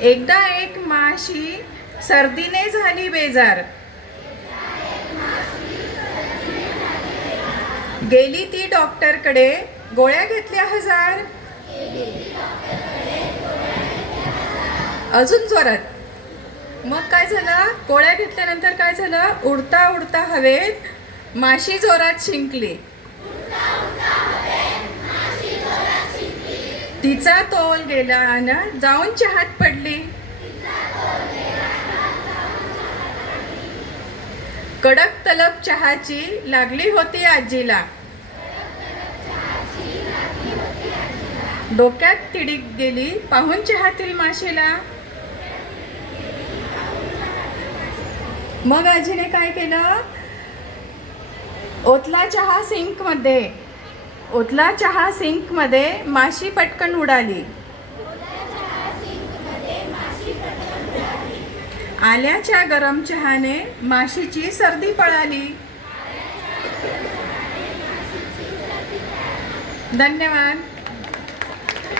एकदा एक माशी सर्दीने झाली बेजार. गेली ती डॉक्टरकडे गोळ्या घेतल्या हजार. अजून जोरात. मग काय झालं? गोळ्या घेतल्यानंतर काय झालं? उडता उडता हवेत माशी जोरात शिंकली. तिचा तोल गेला आणि जाऊन चहात पडली. कडक तलब चहाची लागली होती आजीला. डोक्यात तिडीक गेली पाहून चहातील माशीला. मग आजीने काय केलं? ओतला चहा सिंकमध्ये ओतला चहा सिंकमध्ये माशी पटकन उडाली. आल्याच्या गरम चहाने माशीची सर्दी पळाली. धन्यवाद.